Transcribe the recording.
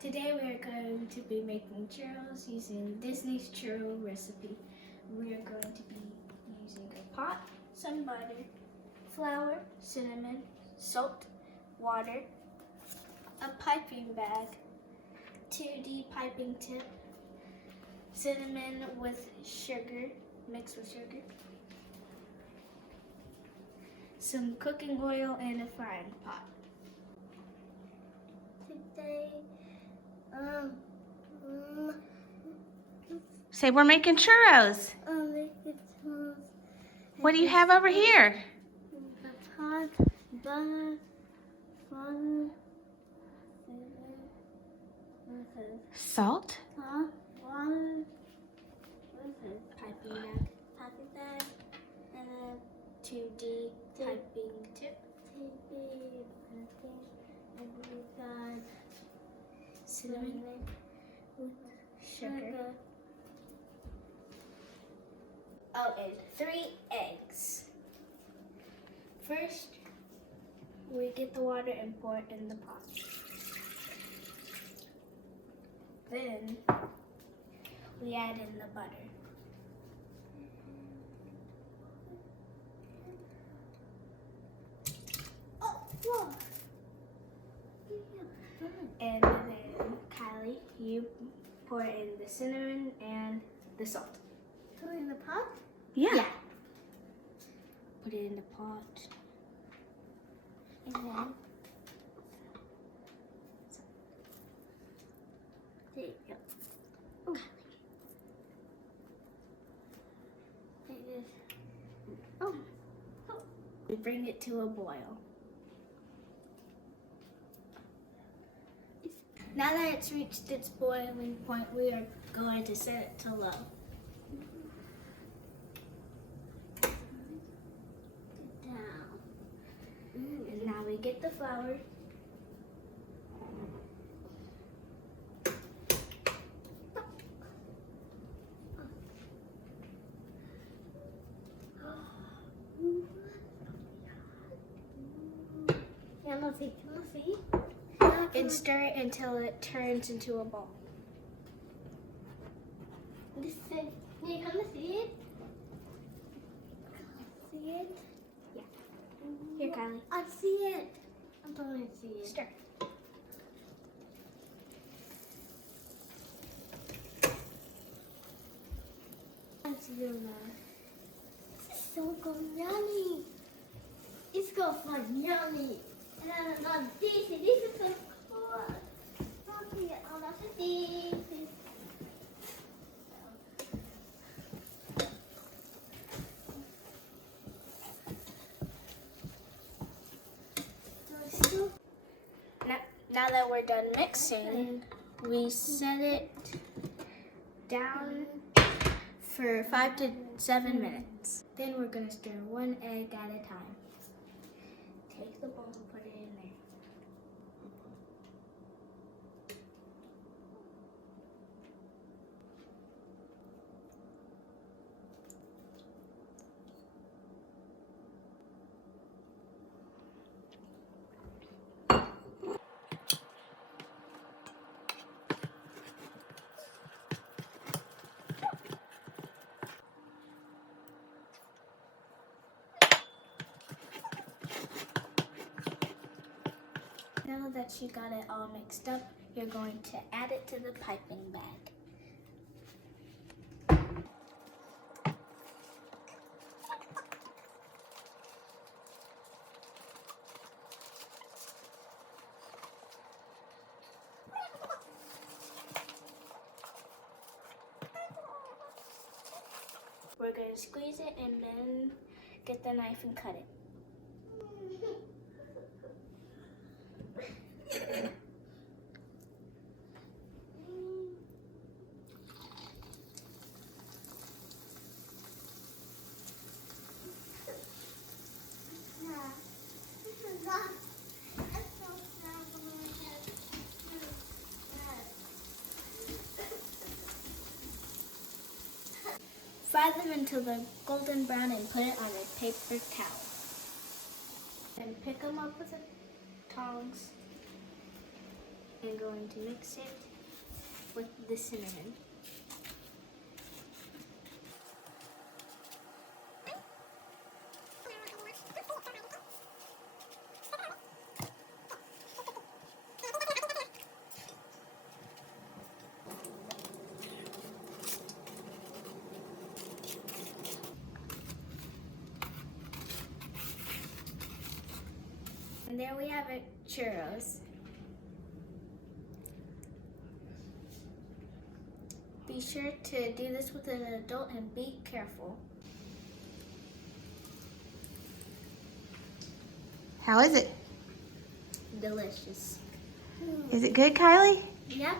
Today we are going to be making churros using Disney's churro recipe. We are going to be using a pot, some butter, flour, cinnamon, salt, water, a piping bag, 2D piping tip, cinnamon with sugar, mixed with sugar, some cooking oil, and a frying pot. Today, Say, we're making churros. What do you have over here? A pot, butter, flour, Salt. water, piping bag, and a 2D piping tip. And we got cinnamon with sugar. Oh, and 3 eggs. First, we get the water and pour it in the pot. Then, we add in the butter. Oh, whoa. And then, Kylie, you pour in the cinnamon and the salt. Put it in the pot? Yeah. Put it in the pot. And then, there you go. Oh. Like this. Oh. We bring it to a boil. Now that it's reached its boiling point, we are going to set it to low. Down. And now we get the flour. And stir it until it turns into a ball. Can you come and see it? See it? Yeah. Here, Kylie. I see it. I don't see it. Stir. I see it now. This is so good, yummy. It's going to fun, yummy. And then I got this is so cool. Okay, I'll have this. Now that we're done mixing, we set it down for 5 to 7 minutes. Then we're going to stir 1 egg at a time. Take the bowl and put it in there. Now that you got it all mixed up, you're going to add it to the piping bag. We're going to squeeze it and then get the knife and cut it. Fry them until they're golden brown and put it on a paper towel. And pick them up with the tongs I'm going to mix it with the cinnamon. And there we have it, churros. Be sure to do this with an adult and be careful. How is it? Delicious. Is it good, Kylie? Yep.